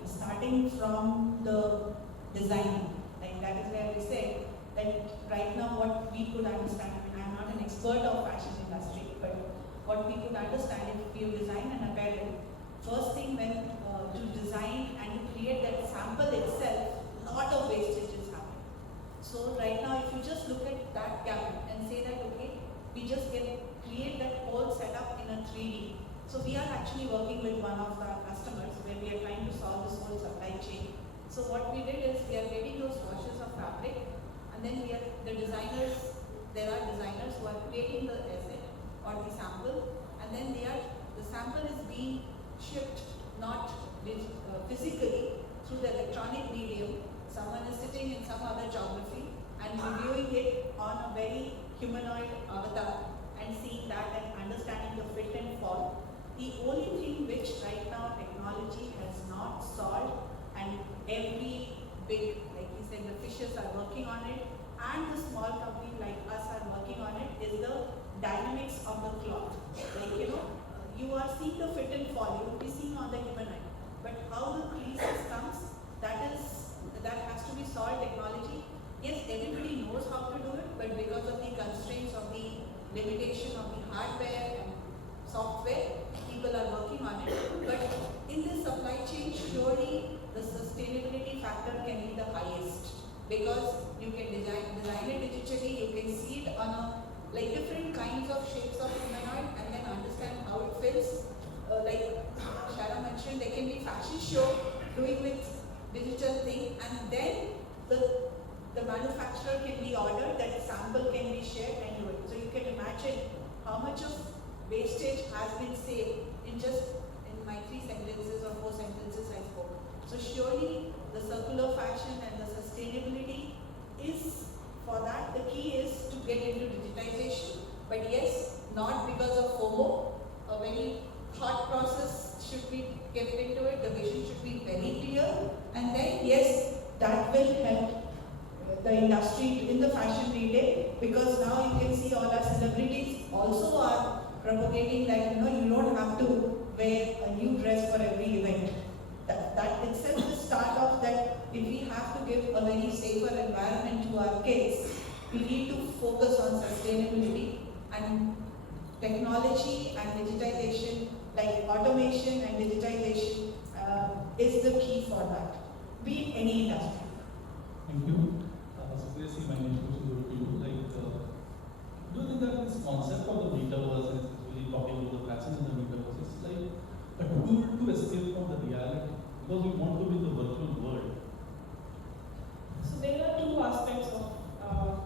starting from the design, like that is where we said that right now what we could understand, I mean I'm not an expert of fashion industry, but what we could understand, if you design an apparel, first thing when to design and to create that sample itself, lot of wastage is happening. So right now if you just look at that gap and say that okay, we just create that whole setup in a 3D. So we are actually working with one of our customers where we are trying to solve this whole supply chain. So what we did is we are getting those washes of fabric, and then there are designers who are creating the asset or the sample, and then the sample is being shipped not physically through the electronic medium. Someone is sitting in some other geography and reviewing it on a very humanoid avatar and seeing that and understanding the fit and fall. The only thing which right now technology has not solved, and every big, like he said, the fishes are working on it, and the small company like us are working on it, is the dynamics of the cloth. Like, you are seeing the fit and fall, you will be seeing on the human eye. But how the creases comes, that has to be solved technology. Yes, everybody knows how to do it, but because of the constraints of the limitation of the hardware and software, people are working on it. But in this supply chain, surely the sustainability factor can be the highest, because you can design it digitally, you can see it on like different kinds of shapes of humanoid, and then understand how it fits. Like Shara mentioned, there can be fashion show doing with digital thing, and then the manufacturer can be ordered, that sample can be shared and do it. So you can imagine how much of wastage has been saved in my 3 sentences or 4 sentences I spoke. So surely the circular fashion and the sustainability is, for that the key is to get into digitization. But yes, not because of FOMO. A very thought process should be kept into it, the vision should be very clear, and then yes, that will help the industry in the fashion retail, because now you can see all our celebrities also are propagating that you don't have to wear a new dress for every event. That itself is start of that. If we have to give a very safer environment to our kids, we need to focus on sustainability and technology and digitization, like automation and digitization is the key for that, be it any industry. Thank you. So basically, my next question would be do you think that this concept of the metaverse is really talking about the presence in the metaverse? It's like a tool to escape from the reality because we want to be in the virtual world. So there are two aspects of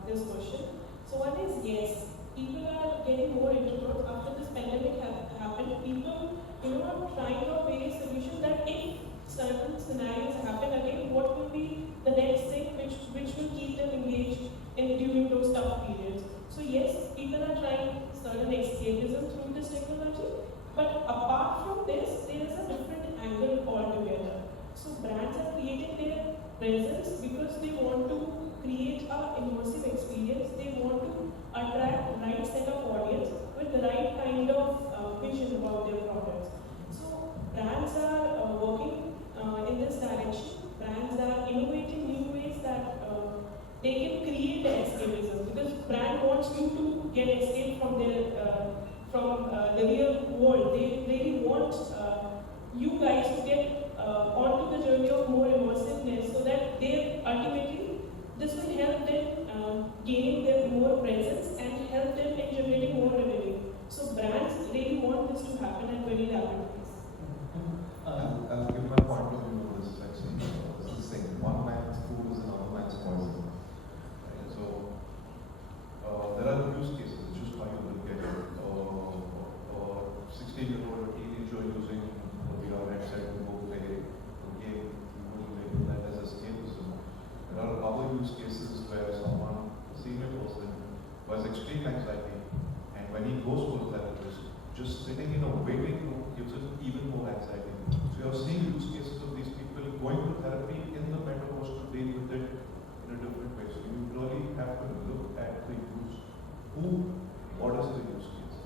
this question. So one is yes, people are getting more introverts after this pandemic happened. People, are trying out various solutions that if certain scenarios happen again, what will be the next thing which will keep them engaged during those tough periods. So yes, people are trying certain escapism through this technology, but apart from this, there is a different angle altogether. So brands are creating their presence because they want to create an immersive experience. They want to attract right set of audience with the right kind of vision about their products. So brands are working in this direction. Brands are innovating new ways that they can create the escapism because brand wants you to get escape from the real world. They really want you guys to get onto the journey of more immersiveness so that they ultimately this will help them gain their more presence and help them in generating more revenue. So brands really want this to happen at very rapid pace. I'll give my point of view on this actually. This is the thing. One man's food is another man's poison. Right? So there are use cases, just how you look at it. 16-year-old teenager using a VR headset to go play a game, using that as escapism. There are other use cases where someone, a senior person, who has extreme anxiety, and when he goes to a therapist, just sitting in a waiting room gives him even more anxiety. So you are seeing use cases of these people going to therapy in the metaverse to deal with it in a different way. So you really have to look at the use. What is the use case?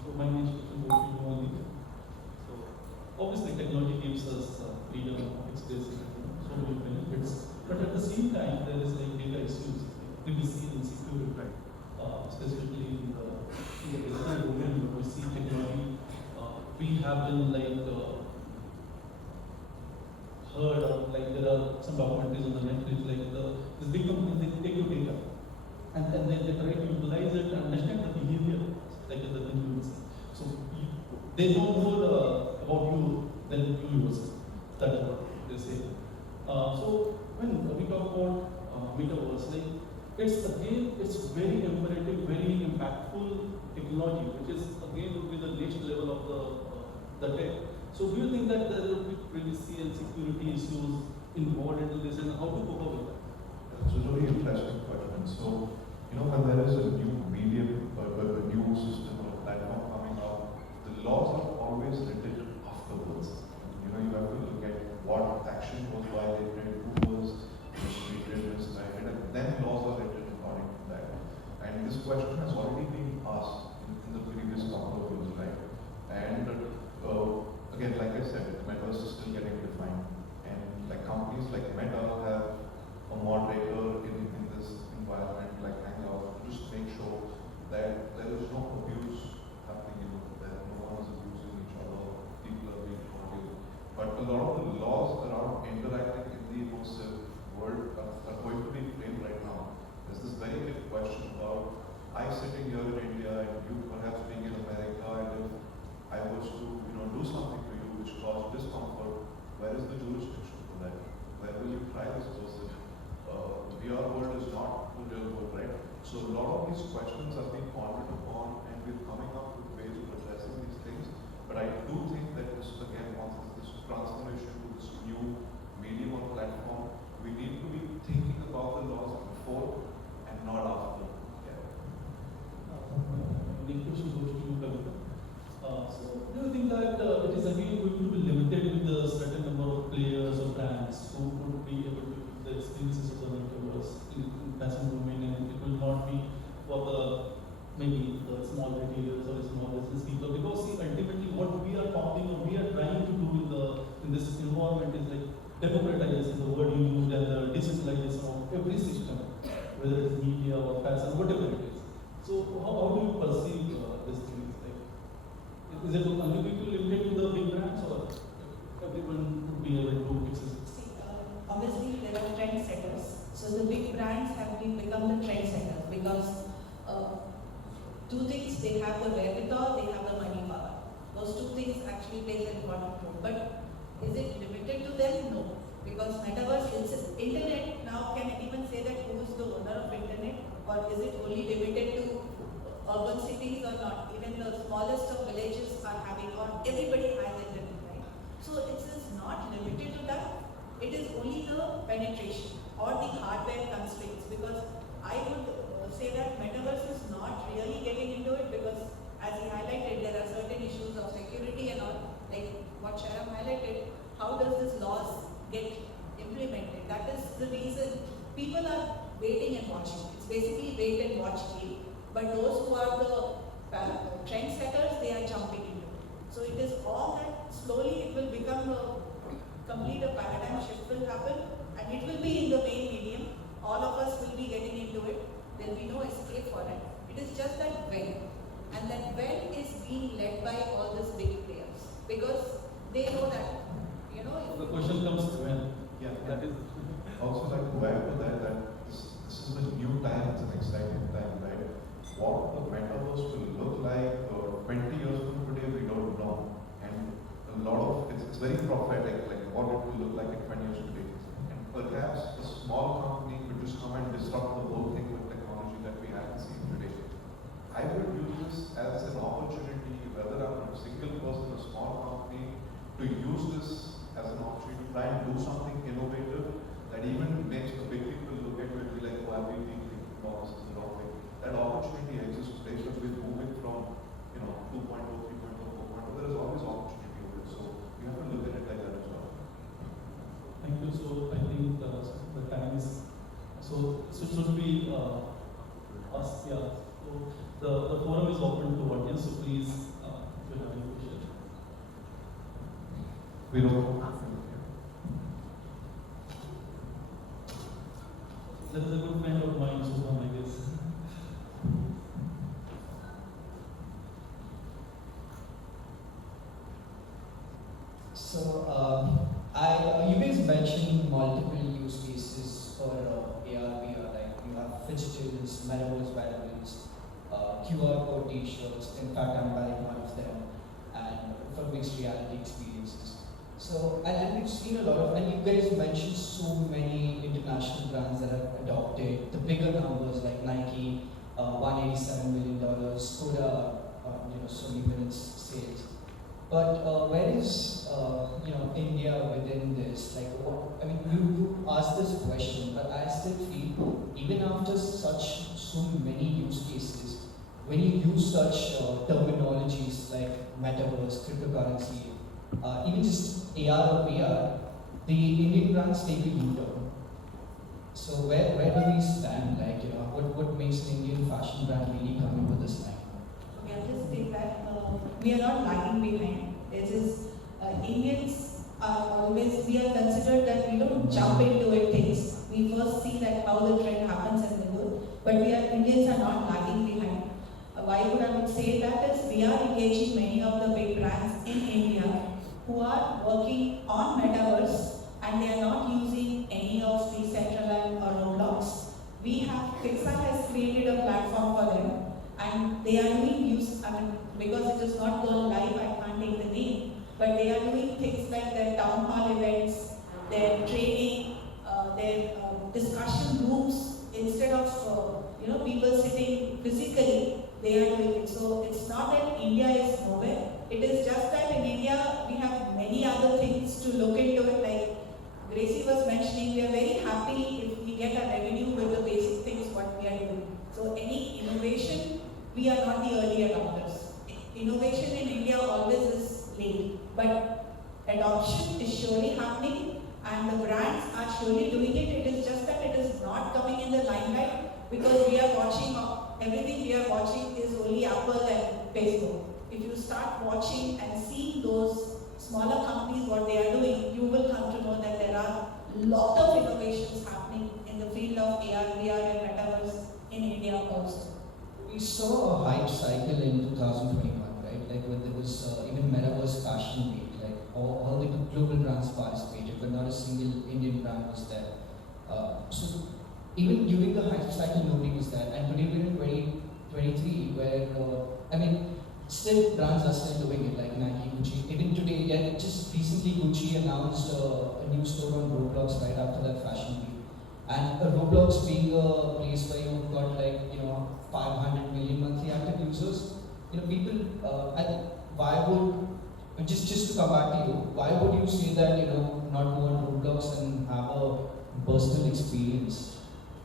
So my next question would be more on so obviously technology gives us freedom of expressing so many benefits, but at the same time there is like data issues, like privacy and security, right? Specifically in the digital domain where we see technology, we have been like heard of like there are some documentaries on the net like this big companies they take your data and then they try to utilize it and understand the behavior like the consumers. So they know more about you than you yourself. That's what they say. So when we talk about metaverse, like it's very imperative, very impactful technology, which is again would be the next level of the tech. So do you think that there will be privacy and security issues involved into this, and how to cope up with that? It's a very interesting question. So, when there is a new medium or a new system or platform coming out, the laws are always written afterwards. You have to look at what action was violated, who was mistreated, misguided, and then laws are written according to that. And this question has already been asked in the previous couple of years, right? And again, like I said, metaverse is still getting defined. And like companies like Meta have a moderator in this environment, like Hangout, to just make sure that there is no abuse happening, that no one is abusing each other, people are being audio. But a lot of the laws around interacting in the immersive world are going to be framed right now. There's this very big question about I sitting here in India and you perhaps being in America, and if I was to do something to you which caused discomfort, where is the jurisdiction for that? Where will you try this person? The VR world is not the real world, right? So a lot of these questions are being pondered upon, and we're coming up with ways of addressing these things. But I do think that this again, once this transformation to this new medium or platform, we need to be thinking about the laws before and not after. The question goes to you, Kavita. So do you think that it is again going to be limited with a certain number of players or brands who would be able to give the experiences of the metaverse in fashion domain, and it will not be for maybe the whether it's media or fashion, whatever it is. So how do you perceive this thing? Is it only going to limit to the big brands, or everyone would be able to access it? See, obviously there are trend setters. So the big brands have become the trend setters because two things, they have the wherewithal, they have the money power. Those two things actually play an important role. But is it limited to them? No. Because metaverse, it's internet. Now can anyone say that who is the owner of internet? Or is it only limited to urban cities or not? Even the smallest of villages are having, or everybody has internet, right? So it is not limited to that. It is only the penetration or the hardware constraints, because I would say that metaverse is not really getting into it, because as he highlighted, there are certain issues of security and all, like what Sharam highlighted. How does this laws get implemented? That is the reason people are waiting and watching. It's basically wait and watch game. But those who are the trend setters, they are jumping into it. So it is all that slowly it will become a paradigm shift will happen, and it will be in the main medium. All of us will be getting into it. There will be no escape for it. It is just that when. And that when is being led by all these big players. Because they know that, you know. The question comes when. Yeah, That is. also like to add to that, this is a new time, it's an exciting time, right? What the metaverse will look like 20 years from today, we don't know. And a lot of, it's very prophetic, like what it will look like in 20 years today. And perhaps a small company could just come and disrupt the whole thing with technology that we haven't seen today. I would use this as an opportunity, whether I'm a single person, a small company, to use this as an opportunity to try and do something innovative that even makes the big people look at you and be like, oh, I've been thinking, no, this is the wrong way. That opportunity exists today because we're moving from, 2.0, 3.0, 4.0. There is always opportunity over it. So you have to look at it like that as well. Thank you. So I think the time is so should we ask? Yeah. So the forum is open to audience. So please, if you have any question. We don't. There is a good friend of mine, Suham, I guess. So, you guys mentioned multiple use cases for AR, VR, like you have digitals, metaverse wearables, QR code t-shirts. In fact, I'm buying one of them, and for mixed reality experiences. So, and we've seen a lot of, and you guys mentioned so many international brands that have adopted the bigger numbers like Nike, $187 million, Skoda, so many minutes sales. But where is India within this? Like, what? I mean, you asked this question, but I still feel even after so many use cases, when you use such terminologies like metaverse, cryptocurrency, even just AR or VR, the Indian brands take a U-turn. So where do we stand? Like, what makes an Indian fashion brand really come in with this line? Okay, I'll just take that. We are not lagging behind. It is Indians are always, we are considered that we don't jump into it things. We first see that how the trend happens and we go. But Indians are not lagging behind. Why would I would say that is we are engaging many of the big brands in India who are working on metaverse, and they are not using any of the Decentraland or Roblox. Pixar has created a platform for them, and they are doing because it is not gone live, I can't take the name, but they are doing things like their town hall events, their training, their discussion rooms. Instead of people sitting physically, they are doing it. So it's not that India is nowhere. It is just that in India we have many other things to look into it. Like Gracie was mentioning, we are very happy if we get a revenue with the basic things what we are doing. So any innovation, we are not the early adopters. Innovation in India always is late, but adoption is surely happening, and the brands are surely doing it. It is just that it is not coming in the limelight because we are watching, everything we are watching is only Apple and Facebook. If you start watching and seeing those smaller companies, what they are doing, you will come to know that there are a lot of innovations happening in the field of AR, VR and metaverse when there was even Metaverse Fashion Week, like all the global brands participated, but not a single Indian brand was there. So even during the hype cycle, nobody was there. And today we're in 2023, where I mean, still brands are still doing it, like Nike, Gucci. Even today, yeah, just recently Gucci announced a new store on Roblox right after that fashion week. And Roblox being a place where you've got like 500 million monthly active users, people. Why would just to come back to you? Why would you say that not go on Roblox and have a personal experience?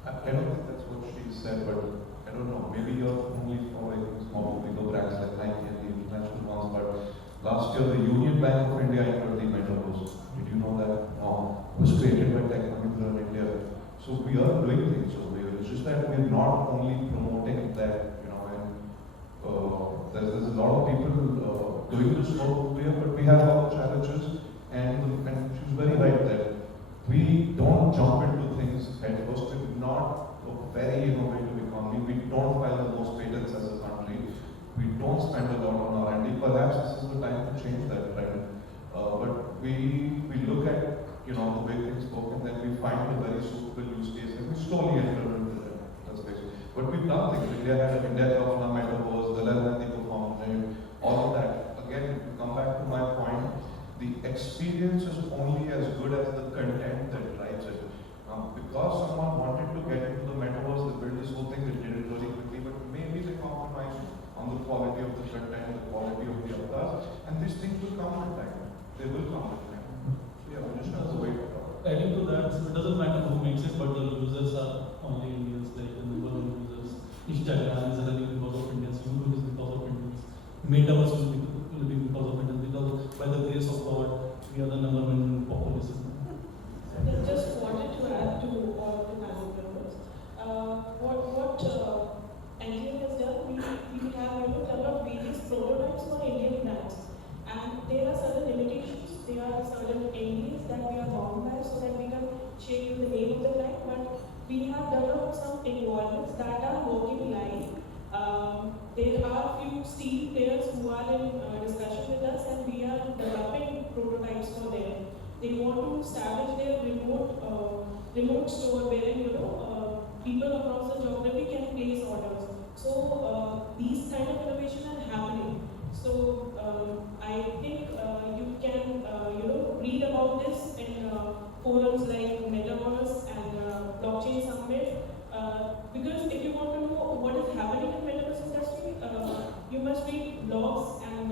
I don't think that's what she said, but I don't know. Maybe you're only following small bigger brands like Nike and the international ones, but last year the Union Bank of India entered the Metaverse. Did you know that? No. It was created by Tech Mahindra in India. So we are doing things over here. It's just that we're not only promoting that, and there's a lot of people doing this work over here, but we have our challenges, and she's very right that we don't jump into things at first. We're not a very innovative economy. We don't file the most patents as a country. We don't spend a lot on R&D. Perhaps this is the time to change that trend. But we look at the way things work, and then we find a very suitable use case, and we slowly enter into that space. But we've done things. India had a Metaverse, the Lelandi performance, all of that. Again, to come back to my point, the experience is only as good as the content that drives it. Because someone wanted to get into the Metaverse, they built this whole thing, they did it very quickly, but maybe they compromised on the quality of the content, the quality of the avatars, and these things will come with time. They will come with time. Yeah, we just have to wait for it. Adding to that, so it doesn't matter who makes it, but the users are only Indians, like the number of users. Instagram is running because of Indians, YouTube is because of Indians, Metaverse will be because of Indians, because by the grace of God, we are the number one population. I just wanted to add to all the panel members. What NGO has done, we have developed various prototypes for Indian brands, and there are certain limitations. There are certain NDAs that we are bound by, so that we can share you the name of the brand. But we have developed some environments that are working live. There are few steel players who are in discussion with us, and we are developing prototypes for them. They want to establish their remote store wherein people across the geography can place orders. So these kind of innovation are happening. So I think you can read about this in forums like Metaverse and Blockchain Summit. Because if you want to know what is happening in Metaverse industry, you must read blogs and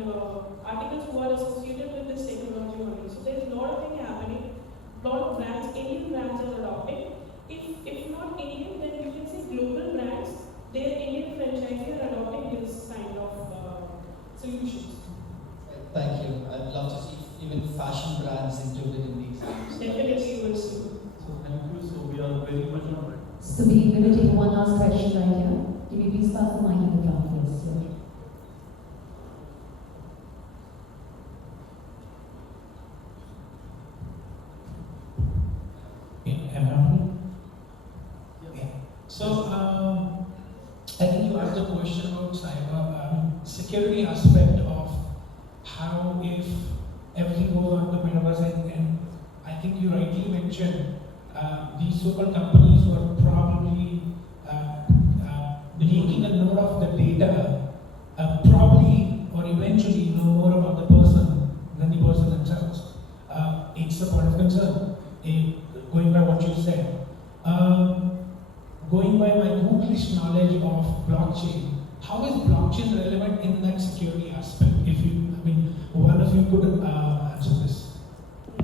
articles who are associated with this technology only. So there is a lot of things happening. A lot of brands, Indian brands are adopting. If not Indian, then you can say global brands. Their Indian franchisees are adopting this kind of solutions. Thank you. I'd love to see even fashion brands included in these things. Definitely will see. So thank you. So we are very much on it. So we're going to take one last question right here. Can you please pass the mic in the front, please? So, I think you asked a question about cyber security aspect of how if everything goes on the metaverse, and I think you rightly mentioned these so-called companies who are probably making a note of the data, probably or eventually know more about the person than the person themselves. It's a point of concern, going by what you said. Going by my Googleish knowledge of blockchain, how is blockchain relevant in that security aspect? If you, one of you could